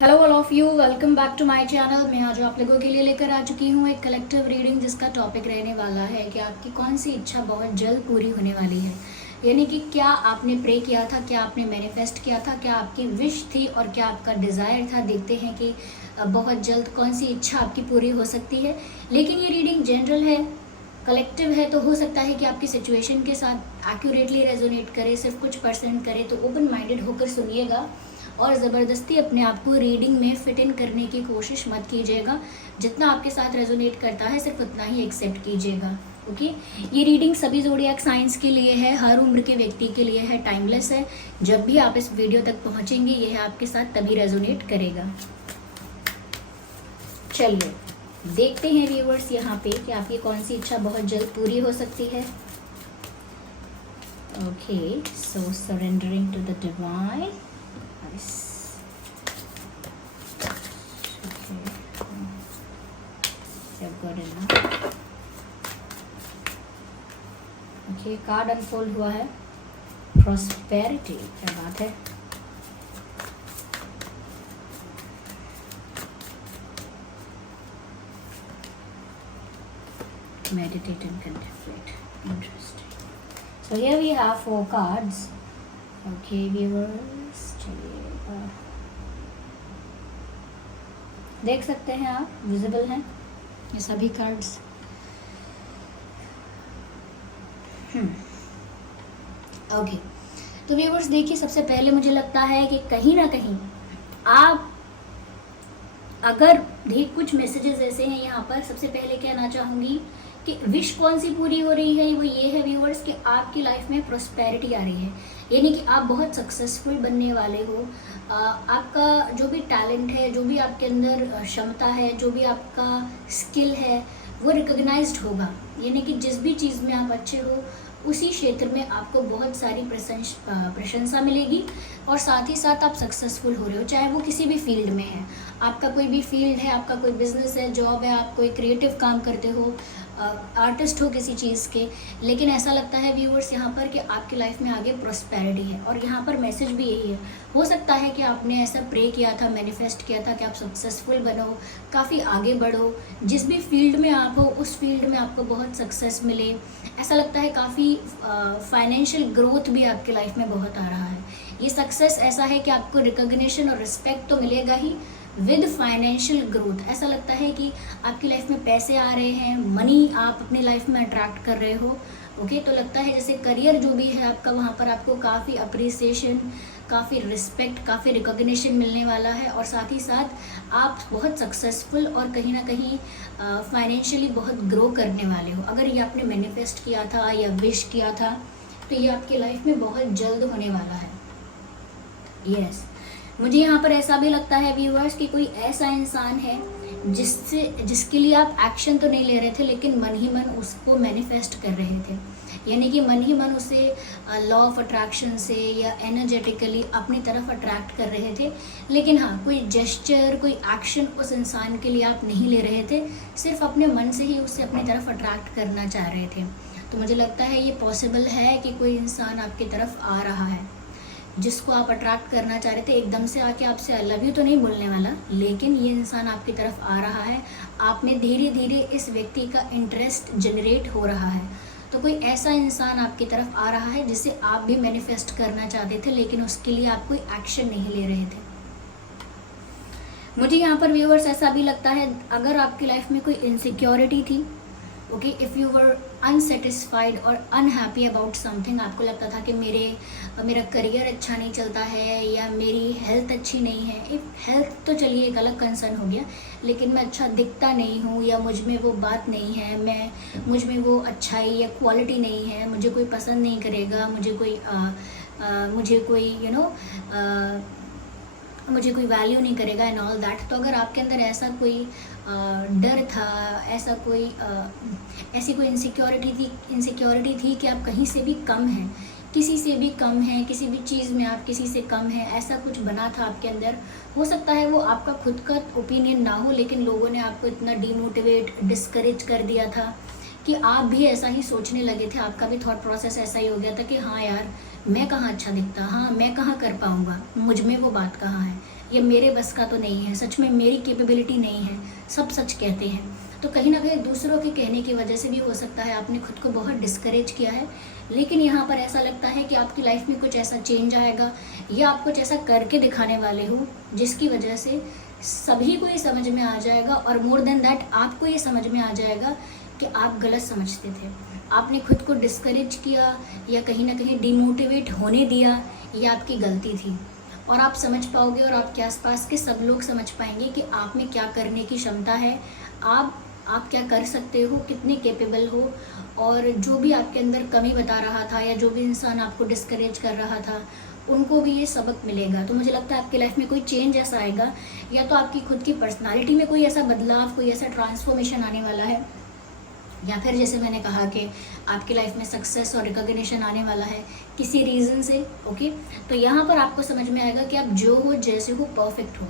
Hello all of you, welcome back to my channel. मैं आज आप लोगों के लिए लेकर आ चुकी हूँ एक कलेक्टिव रीडिंग जिसका टॉपिक रहने वाला है कि आपकी कौन सी इच्छा बहुत जल्द पूरी होने वाली है। यानी कि क्या आपने प्रे किया था, क्या आपने मैनिफेस्ट किया था, क्या आपकी विश थी और क्या आपका डिज़ायर था। देखते हैं कि बहुत जल्द कौन सी इच्छा आपकी पूरी हो सकती है। लेकिन ये रीडिंग जनरल है, कलेक्टिव है, तो हो सकता है कि आपकी सिचुएशन के साथ एक्यूरेटली रेजोनेट करे, सिर्फ कुछ परसेंट करे। तो ओपन माइंडेड होकर सुनिएगा और ज़बरदस्ती अपने आप को रीडिंग में फिट इन करने की कोशिश मत कीजिएगा। जितना आपके साथ रेजोनेट करता है सिर्फ उतना ही एक्सेप्ट कीजिएगा। ओके, ये रीडिंग सभी ज़ोडिएक साइंस के लिए है, हर उम्र के व्यक्ति के लिए है, टाइमलेस है। जब भी आप इस वीडियो तक पहुंचेंगे यह आपके साथ तभी रेजोनेट करेगा। चलिए देखते हैं व्यूअर्स यहाँ पे कि आपकी कौन सी इच्छा बहुत जल्द पूरी हो सकती है। Okay, so surrendering to the divine. Okay, card unfold हुआ है, प्रॉस्पेरिटी। क्या बात है। Meditate and contemplate. Interesting. So here we have 4 cards. Okay, viewers, चलिए देख सकते हैं आप, विजिबल हैं ये सभी कार्ड्स। ओके, तो व्यूअर्स देखिए, सबसे पहले मुझे लगता है कि कहीं ना कहीं आप अगर कुछ मैसेजेस ऐसे हैं यहाँ पर। सबसे पहले कहना चाहूँगी कि विश कौन सी पूरी हो रही है, वो ये है व्यूअर्स कि आपकी लाइफ में प्रॉस्पेरिटी आ रही है। यानी कि आप बहुत सक्सेसफुल बनने वाले हो। आपका जो भी टैलेंट है, जो भी आपके अंदर क्षमता है, जो भी आपका स्किल है, वो रिकॉग्नाइज्ड होगा। यानी कि जिस भी चीज़ में आप अच्छे हो उसी क्षेत्र में आपको बहुत सारी प्रशंसा मिलेगी और साथ ही साथ आप सक्सेसफुल हो रहे हो, चाहे वो किसी भी फील्ड में है। आपका कोई भी फील्ड है, आपका कोई बिजनेस है, जॉब है, आप कोई क्रिएटिव काम करते हो, आर्टिस्ट हो किसी चीज़ के। लेकिन ऐसा लगता है व्यूअर्स यहाँ पर कि आपकी लाइफ में आगे प्रॉस्पेरिटी है और यहाँ पर मैसेज भी यही है। हो सकता है कि आपने ऐसा प्रे किया था, मैनिफेस्ट किया था कि आप सक्सेसफुल बनो, काफ़ी आगे बढ़ो, जिस भी फील्ड में आप हो उस फील्ड में आपको बहुत सक्सेस मिले। ऐसा लगता है काफ़ी फाइनेंशियल ग्रोथ भी आपकी लाइफ में बहुत आ रहा है। ये सक्सेस ऐसा है कि आपको रिकॉग्निशन और रिस्पेक्ट तो मिलेगा ही, विद फाइनेंशियल ग्रोथ। ऐसा लगता है कि आपकी लाइफ में पैसे आ रहे हैं, मनी आप अपनी लाइफ में अट्रैक्ट कर रहे हो। ओके, तो लगता है जैसे करियर जो भी है आपका, वहाँ पर आपको काफ़ी अप्रिसिएशन, काफ़ी रिस्पेक्ट, काफ़ी रिकॉग्निशन मिलने वाला है और साथ ही साथ आप बहुत सक्सेसफुल और कहीं ना कहीं फाइनेंशियली बहुत ग्रो करने वाले हो। अगर ये आपने मैनिफेस्ट किया था या विश किया था तो ये आपकी लाइफ में बहुत जल्द होने वाला है। यस, मुझे यहाँ पर ऐसा भी लगता है व्यूअर्स कि कोई ऐसा इंसान है जिसके लिए आप एक्शन तो नहीं ले रहे थे लेकिन मन ही मन उसको मैनिफेस्ट कर रहे थे। यानी कि मन ही मन उसे लॉ ऑफ अट्रैक्शन से या एनर्जेटिकली अपनी तरफ अट्रैक्ट कर रहे थे। लेकिन हाँ, कोई जेस्चर, कोई एक्शन उस इंसान के लिए आप नहीं ले रहे थे, सिर्फ अपने मन से ही उसे अपनी तरफ अट्रैक्ट करना चाह रहे थे। तो मुझे लगता है ये पॉसिबल है कि कोई इंसान आपकी तरफ आ रहा है जिसको आप अट्रैक्ट करना चाह रहे थे। एकदम से आके आपसे आई लव यू तो नहीं बोलने वाला, लेकिन ये इंसान आपकी तरफ आ रहा है। आप में धीरे धीरे इस व्यक्ति का इंटरेस्ट जनरेट हो रहा है। तो कोई ऐसा इंसान आपकी तरफ आ रहा है जिसे आप भी मैनिफेस्ट करना चाहते थे लेकिन उसके लिए आप कोई एक्शन नहीं ले रहे थे। मुझे यहाँ पर व्यूअर्स ऐसा भी लगता है, अगर आपकी लाइफ में कोई इनसिक्योरिटी थी, okay, if you were unsatisfied और अनहैप्पी अबाउट समथिंग, आपको लगता था कि मेरा करियर अच्छा नहीं चलता है या मेरी हेल्थ अच्छी नहीं है। इफ हेल्थ तो चलिए एक अलग कंसर्न हो गया, लेकिन मैं अच्छा दिखता नहीं हूँ या मुझ में वो बात नहीं है, मुझ में वो अच्छाई या क्वालिटी नहीं है, मुझे कोई पसंद नहीं करेगा, मुझे कोई वैल्यू नहीं करेगा एंड ऑल दैट। तो अगर आपके अंदर ऐसा कोई डर था, ऐसी कोई इनसिक्योरिटी थी कि आप कहीं से भी कम हैं, किसी से भी कम हैं, किसी भी चीज़ में आप किसी से कम हैं, ऐसा कुछ बना था आपके अंदर। हो सकता है वो आपका खुद का ओपिनियन ना हो, लेकिन लोगों ने आपको इतना डिमोटिवेट, डिस्करेज कर दिया था कि आप भी ऐसा ही सोचने लगे थे। आपका भी थॉट प्रोसेस ऐसा ही हो गया था कि हाँ यार, मैं कहाँ अच्छा दिखता, हाँ मैं कहाँ कर पाऊँगा, मुझ में वो बात कहाँ है, ये मेरे बस का तो नहीं है, सच में मेरी कैपेबिलिटी नहीं है, सब सच कहते हैं। तो कहीं ना कहीं दूसरों के कहने की वजह से भी हो सकता है आपने खुद को बहुत डिस्करेज किया है, लेकिन यहाँ पर ऐसा लगता है कि आपकी लाइफ में कुछ ऐसा चेंज आएगा या आप कुछ ऐसा करके दिखाने वाले हो जिसकी वजह से सभी को ये समझ में आ जाएगा, और मोर देन दैट आपको ये समझ में आ जाएगा कि आप गलत समझते थे, आपने खुद को डिस्करेज किया या कहीं ना कहीं डिमोटिवेट होने दिया, ये आपकी गलती थी। और आप समझ पाओगे और आपके आसपास के सब लोग समझ पाएंगे कि आप में क्या करने की क्षमता है, आप क्या कर सकते हो, कितने कैपेबल हो। और जो भी आपके अंदर कमी बता रहा था या जो भी इंसान आपको डिस्करेज कर रहा था, उनको भी ये सबक मिलेगा। तो मुझे लगता है आपकी लाइफ में कोई चेंज ऐसा आएगा, या तो आपकी खुद की पर्सनालिटी में कोई ऐसा बदलाव, कोई ऐसा ट्रांसफॉर्मेशन आने वाला है, या फिर जैसे मैंने कहा कि आपकी लाइफ में सक्सेस और रिकॉग्निशन आने वाला है किसी रीज़न से। ओके, तो यहाँ पर आपको समझ में आएगा कि आप जो हो, जैसे हो, परफेक्ट हो,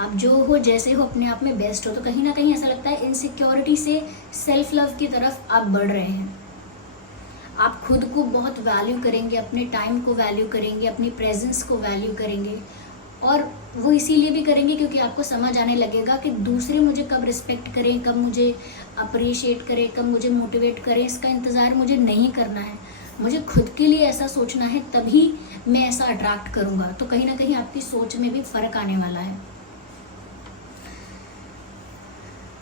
आप जो हो जैसे हो, अपने आप में बेस्ट हो। तो कहीं ना कहीं ऐसा लगता है इनसिक्योरिटी से सेल्फ लव की तरफ आप बढ़ रहे हैं। आप खुद को बहुत वैल्यू करेंगे, अपने टाइम को वैल्यू करेंगे, अपनी प्रेजेंस को वैल्यू करेंगे, और वो इसीलिए भी करेंगे क्योंकि आपको समझ आने लगेगा कि दूसरे मुझे कब रिस्पेक्ट करें, कब मुझे अप्रिशिएट करें, कब मुझे मोटिवेट करें, इसका इंतज़ार मुझे नहीं करना है। मुझे खुद के लिए ऐसा सोचना है, तभी मैं ऐसा अट्रैक्ट करूँगा। तो कहीं ना कहीं आपकी सोच में भी फ़र्क आने वाला है।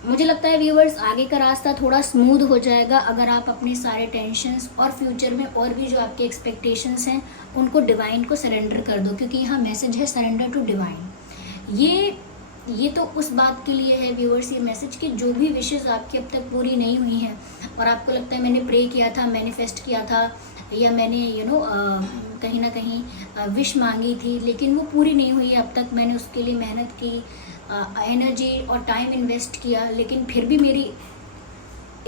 मुझे लगता है व्यूवर्स, आगे का रास्ता थोड़ा स्मूथ हो जाएगा अगर आप अपने सारे टेंशन्स और फ्यूचर में और भी जो आपके एक्सपेक्टेशंस हैं उनको डिवाइन को सरेंडर कर दो, क्योंकि यहाँ मैसेज है सरेंडर टू डिवाइन। ये तो उस बात के लिए है व्यूवर्स, ये मैसेज कि जो भी विशेज़ आपकी अब तक पूरी नहीं हुई हैं और आपको लगता है मैंने प्रे किया था, मैनिफेस्ट किया था, या मैंने कहीं ना कहीं विश मांगी थी लेकिन वो पूरी नहीं हुई अब तक, मैंने उसके लिए मेहनत की, एनर्जी और टाइम इन्वेस्ट किया, लेकिन फिर भी मेरी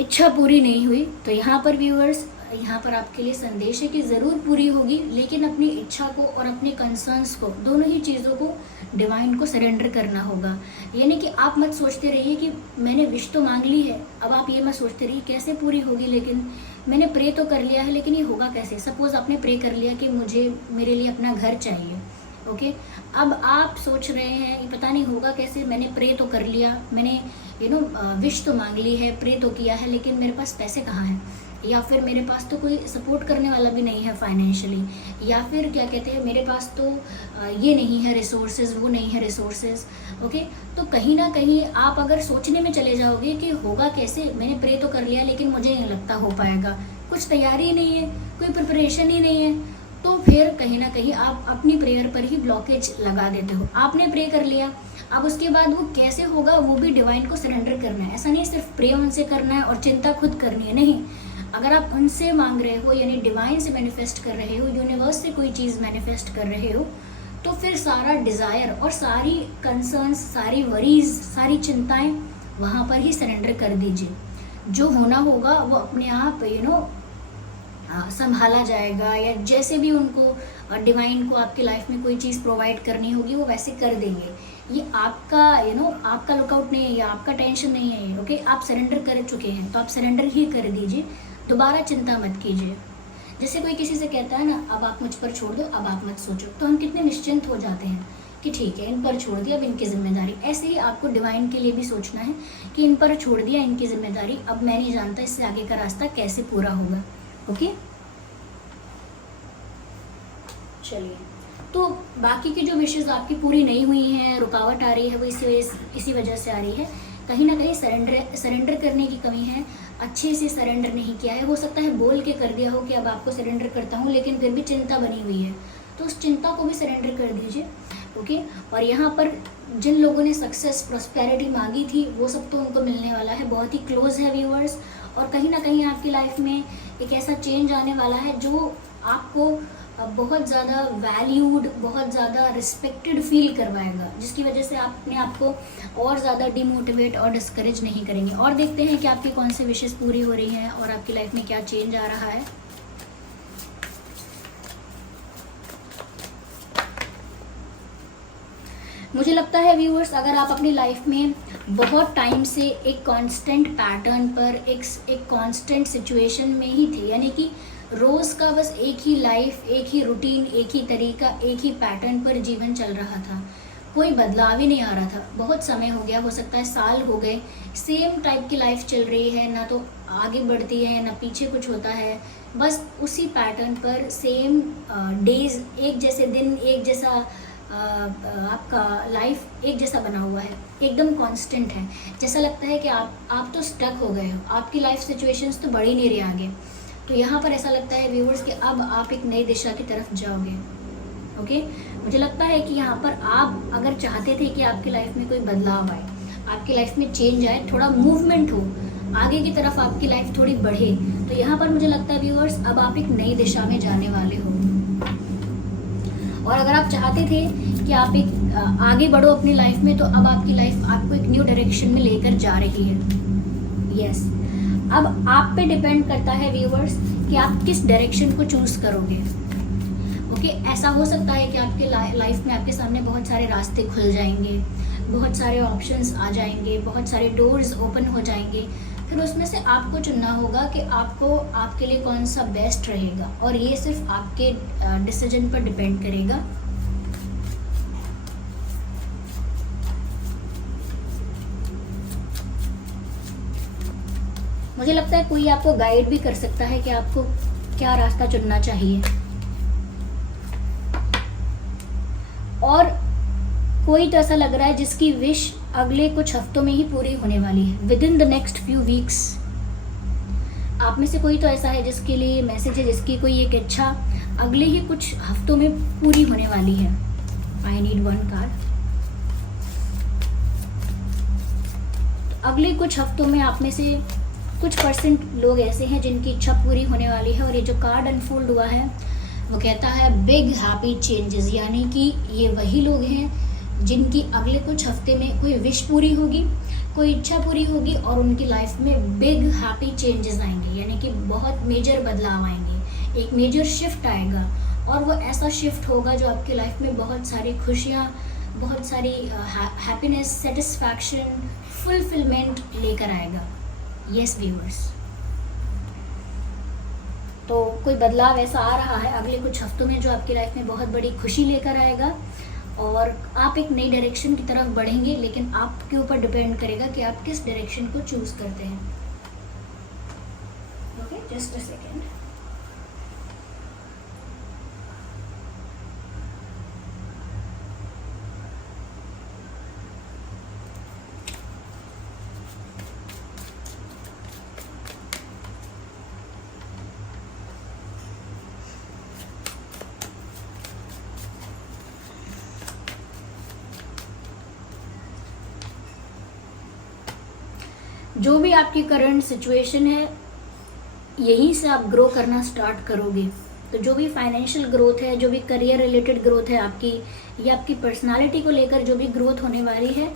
इच्छा पूरी नहीं हुई। तो यहाँ पर व्यूअर्स, यहाँ पर आपके लिए संदेश है कि ज़रूर पूरी होगी, लेकिन अपनी इच्छा को और अपने कंसर्न्स को, दोनों ही चीज़ों को डिवाइन को सरेंडर करना होगा। यानी कि आप मत सोचते रहिए कि मैंने विश तो मांग ली है, अब आप ये मत सोचते रहिए कैसे पूरी होगी, लेकिन मैंने प्रे तो कर लिया है लेकिन ये होगा कैसे। सपोज़ आपने प्रे कर लिया कि मुझे मेरे लिए अपना घर चाहिए, ओके, अब आप सोच रहे हैं ये पता नहीं होगा कैसे, मैंने प्रे तो कर लिया, मैंने विश तो मांग ली है, प्रे तो किया है, लेकिन मेरे पास पैसे कहाँ हैं, या फिर मेरे पास तो कोई सपोर्ट करने वाला भी नहीं है फाइनेंशियली, या फिर क्या कहते हैं मेरे पास तो ये नहीं है रिसोर्सेज, वो नहीं है रिसोर्सेज। ओके, तो कहीं ना कहीं आप अगर सोचने में चले जाओगे कि होगा कैसे, मैंने प्रे तो कर लिया लेकिन मुझे नहीं लगता हो पाएगा, कुछ तैयारी ही नहीं है, कोई प्रिपरेशन ही नहीं है, तो फिर कहीं ना कहीं आप अपनी प्रेयर पर ही ब्लॉकेज लगा देते हो। आपने प्रे कर लिया, अब उसके बाद वो कैसे होगा वो भी डिवाइन को सरेंडर करना है। ऐसा नहीं सिर्फ प्रे उनसे करना है और चिंता खुद करनी है, नहीं। अगर आप उनसे मांग रहे हो, यानी डिवाइन से मैनिफेस्ट कर रहे हो, यूनिवर्स से कोई चीज़ मैनिफेस्ट कर रहे हो, तो फिर सारा डिज़ायर और सारी कंसर्न्स, सारी वरीज, सारी चिंताएं वहाँ पर ही सरेंडर कर दीजिए। जो होना होगा वो अपने आप संभाला जाएगा, या जैसे भी उनको डिवाइन को आपकी लाइफ में कोई चीज़ प्रोवाइड करनी होगी वो वैसे कर देंगे। ये आपका आपका लुकआउट नहीं है, या आपका टेंशन नहीं है ये। ओके, आप सरेंडर कर चुके हैं तो आप सरेंडर ही कर दीजिए, दोबारा चिंता मत कीजिए। जैसे कोई किसी से कहता है ना, अब आप मुझ पर छोड़ दो, अब आप मत सोचो, तो हम कितने निश्चिंत हो जाते हैं कि ठीक है इन पर छोड़ दिया, अब इनकी जिम्मेदारी। ऐसे ही आपको डिवाइन के लिए भी सोचना है कि इन पर छोड़ दिया, इनकी जिम्मेदारी, अब मैं नहीं जानता इससे आगे का रास्ता कैसे पूरा होगा। ओके, चलिए, तो बाकी की जो विशेज़ आपकी पूरी नहीं हुई हैं, रुकावट आ रही है, वो इसी वजह से आ रही है। कहीं ना कहीं सरेंडर करने की कमी है, अच्छे से सरेंडर नहीं किया है। हो सकता है बोल के कर दिया हो कि अब आपको सरेंडर करता हूँ, लेकिन फिर भी चिंता बनी हुई है, तो उस चिंता को भी सरेंडर कर दीजिए। ओके, और यहाँ पर जिन लोगों ने सक्सेस, प्रॉस्पेरिटी मांगी थी, वो सब तो उनको मिलने वाला है, बहुत ही क्लोज है व्यूअर्स। और कहीं ना कहीं आपकी लाइफ में एक ऐसा चेंज आने वाला है जो आपको बहुत ज़्यादा वैल्यूड, बहुत ज़्यादा रिस्पेक्टेड फील करवाएगा, जिसकी वजह से आप अपने आप को और ज़्यादा डिमोटिवेट और डिस्करेज नहीं करेंगे। और देखते हैं कि आपकी कौन सी विशेज़ पूरी हो रही हैं और आपकी लाइफ में क्या चेंज आ रहा है। मुझे लगता है व्यूअर्स, अगर आप अपनी लाइफ में बहुत टाइम से एक कांस्टेंट पैटर्न पर, एक कांस्टेंट सिचुएशन में ही थे, यानी कि रोज़ का बस एक ही लाइफ, एक ही रूटीन, एक ही तरीका, एक ही पैटर्न पर जीवन चल रहा था। कोई बदलाव ही नहीं आ रहा था। बहुत समय हो गया, हो सकता है साल हो गए, सेम टाइप की लाइफ चल रही है, ना तो आगे बढ़ती है ना पीछे कुछ होता है। बस उसी पैटर्न पर सेम डेज, एक जैसे दिन, एक जैसा आपका लाइफ एक जैसा बना हुआ है, एकदम कांस्टेंट है। जैसा लगता है कि आप तो स्टक हो गए हो, आपकी लाइफ सिचुएशंस तो बढ़ ही नहीं रही आगे। तो यहाँ पर ऐसा लगता है व्यूअर्स कि अब आप एक नई दिशा की तरफ जाओगे। ओके, मुझे लगता है कि यहाँ पर आप अगर चाहते थे कि आपकी लाइफ में कोई बदलाव आए, आपकी लाइफ में चेंज आए, थोड़ा मूवमेंट हो, आगे की तरफ आपकी लाइफ थोड़ी बढ़े, तो यहाँ पर मुझे लगता है व्यूअर्स अब आप एक नई दिशा में जाने वाले हो। और अगर आप चाहते थे कि आप एक आगे बढ़ो अपनी लाइफ में, तो अब आपकी लाइफ आपको एक न्यू डायरेक्शन में लेकर जा रही है। यस, अब आप पे डिपेंड करता है व्यूअर्स कि आप किस डायरेक्शन को चूज करोगे। ओके, ऐसा हो सकता है कि आपके लाइफ में आपके सामने बहुत सारे रास्ते खुल जाएंगे, बहुत सारे ऑप्शंस आ जाएंगे, बहुत सारे डोर्स ओपन हो जाएंगे। फिर उसमें से आपको चुनना होगा कि आपको आपके लिए कौन सा बेस्ट रहेगा, और ये सिर्फ आपके डिसीजन पर डिपेंड करेगा। मुझे लगता है कोई आपको गाइड भी कर सकता है कि आपको क्या रास्ता चुनना चाहिए। और कोई तो ऐसा लग रहा है जिसकी विश अगले कुछ हफ्तों में ही पूरी होने वाली है, with in the next few weeks. आप में से कोई तो ऐसा है जिसके लिए मैसेज है, जिसकी कोई एक इच्छा अगले ही कुछ हफ्तों में पूरी होने वाली है। I need one card. तो अगले कुछ हफ्तों में आप में से कुछ परसेंट लोग ऐसे हैं जिनकी इच्छा पूरी होने वाली है। और ये जो कार्ड अनफोल्ड हुआ है वो कहता है बिग हैप्पी चेंजेस, यानी कि ये वही लोग हैं जिनकी अगले कुछ हफ्ते में कोई विश पूरी होगी, कोई इच्छा पूरी होगी, और उनकी लाइफ में बिग हैप्पी चेंजेस आएंगे, यानी कि बहुत मेजर बदलाव आएंगे, एक मेजर शिफ्ट आएगा। और वो ऐसा शिफ्ट होगा जो आपकी लाइफ में बहुत सारी खुशियाँ, बहुत सारी हैप्पीनेस, सेटिस्फैक्शन, फुलफिलमेंट लेकर आएगा। यस व्यूअर्स, तो कोई बदलाव ऐसा आ रहा है अगले कुछ हफ्तों में जो आपकी लाइफ में बहुत बड़ी खुशी लेकर आएगा, और आप एक नई डायरेक्शन की तरफ बढ़ेंगे, लेकिन आपके ऊपर डिपेंड करेगा कि आप किस डायरेक्शन को चूज करते हैं। Okay, just a second. जो भी आपकी करंट सिचुएशन है, यहीं से आप ग्रो करना स्टार्ट करोगे। तो जो भी फाइनेंशियल ग्रोथ है, जो भी करियर रिलेटेड ग्रोथ है आपकी, या आपकी पर्सनालिटी को लेकर जो भी ग्रोथ होने वाली है,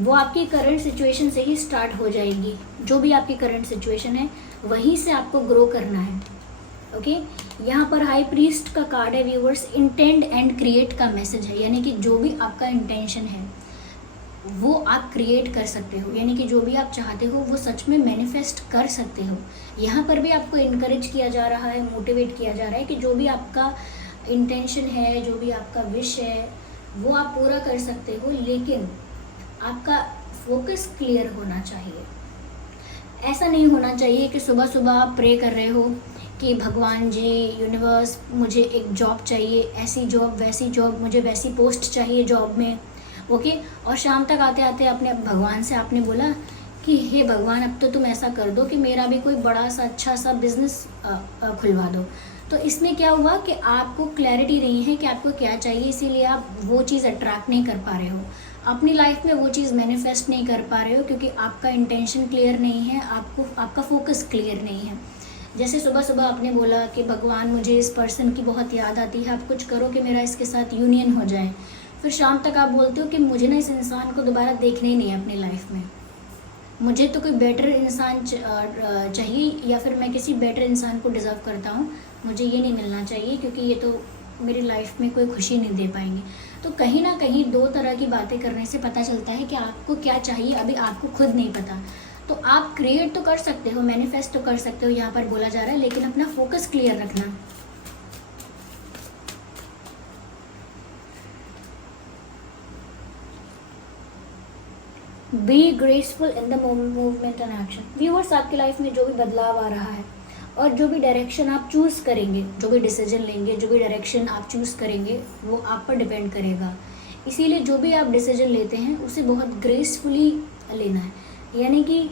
वो आपकी करंट सिचुएशन से ही स्टार्ट हो जाएगी। जो भी आपकी करंट सिचुएशन है वहीं से आपको ग्रो करना है। ओके, यहाँ पर हाई प्रीस्ट का कार्ड है व्यूअर्स, इंटेंड एंड क्रिएट का मैसेज है, यानी कि जो भी आपका इंटेंशन है वो आप क्रिएट कर सकते हो, यानी कि जो भी आप चाहते हो वो सच में मैनिफेस्ट कर सकते हो। यहाँ पर भी आपको इनकरेज किया जा रहा है, मोटिवेट किया जा रहा है कि जो भी आपका इंटेंशन है, जो भी आपका विश है, वो आप पूरा कर सकते हो, लेकिन आपका फोकस क्लियर होना चाहिए। ऐसा नहीं होना चाहिए कि सुबह सुबह आप प्रे कर रहे हो कि भगवान जी, यूनिवर्स, मुझे एक जॉब चाहिए, ऐसी जॉब, वैसी जॉब, मुझे वैसी पोस्ट चाहिए जॉब में। ओके, और शाम तक आते आते अपने भगवान से आपने बोला कि हे भगवान, अब तो तुम ऐसा कर दो कि मेरा भी कोई बड़ा सा अच्छा सा बिजनेस खुलवा दो। तो इसमें क्या हुआ कि आपको क्लैरिटी नहीं है कि आपको क्या चाहिए, इसीलिए आप वो चीज़ अट्रैक्ट नहीं कर पा रहे हो, अपनी लाइफ में वो चीज़ मैनिफेस्ट नहीं कर पा रहे हो, क्योंकि आपका इंटेंशन क्लियर नहीं है, आपका फोकस क्लियर नहीं है। जैसे सुबह सुबह आपने बोला कि भगवान, मुझे इस पर्सन की बहुत याद आती है, आप कुछ करो कि मेरा इसके साथ यूनियन हो जाए। फिर शाम तक आप बोलते हो कि मुझे ना इस इंसान को दोबारा देखना ही नहीं है अपनी लाइफ में, मुझे तो कोई बेटर इंसान चाहिए, या फिर मैं किसी बेटर इंसान को डिज़र्व करता हूँ, मुझे ये नहीं मिलना चाहिए क्योंकि ये तो मेरी लाइफ में कोई खुशी नहीं दे पाएंगे। तो कहीं ना कहीं दो तरह की बातें करने से पता चलता है कि आपको क्या चाहिए, अभी आपको खुद नहीं पता। तो आप क्रिएट तो कर सकते हो, मैनिफेस्ट तो कर सकते हो, यहाँ पर बोला जा रहा है, लेकिन अपना फोकस क्लियर रखना। Be graceful in the movement and action. Viewers, आपकी लाइफ में जो भी बदलाव आ रहा है और जो भी डायरेक्शन आप चूज़ करेंगे, जो भी डिसीजन लेंगे, जो भी डायरेक्शन आप चूज़ करेंगे, वो आप पर डिपेंड करेगा। इसीलिए जो भी आप डिसीजन लेते हैं उसे बहुत ग्रेसफुली लेना है, यानी कि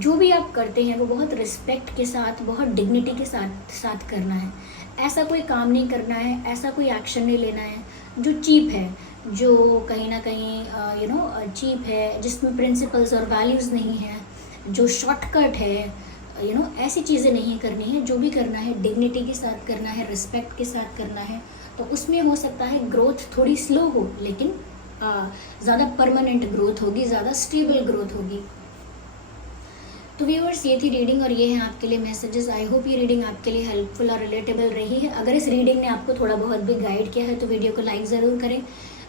जो भी आप करते हैं वो बहुत रिस्पेक्ट के साथ, बहुत डिग्निटी के साथ करना है। ऐसा कोई काम नहीं करना है, ऐसा कोई एक्शन नहीं लेना है जो चीप है, जो कहीं ना कहीं चीप है, जिसमें प्रिंसिपल्स और वैल्यूज़ नहीं है, जो शॉर्टकट है, ऐसी चीज़ें नहीं करनी है। जो भी करना है डिग्निटी के साथ करना है, रिस्पेक्ट के साथ करना है। तो उसमें हो सकता है ग्रोथ थोड़ी स्लो हो, लेकिन ज़्यादा परमानेंट ग्रोथ होगी, ज़्यादा स्टेबल ग्रोथ होगी। तो व्यूअर्स, ये थी रीडिंग और ये हैं आपके लिए मैसेजेस। आई होप ये रीडिंग आपके लिए हेल्पफुल और रिलेटेबल रही है। अगर इस रीडिंग ने आपको थोड़ा बहुत भी गाइड किया है तो वीडियो को लाइक ज़रूर करें,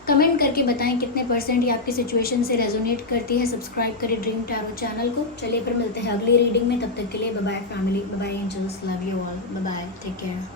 कमेंट करके बताएं कितने % ये आपकी सिचुएशन से रेजोनेट करती है। सब्सक्राइब करें ड्रीम टैरो चैनल को। चलिए फिर मिलते हैं अगली रीडिंग में, तब तक के लिए bye bye family, bye bye angels, love you all, bye bye, take care.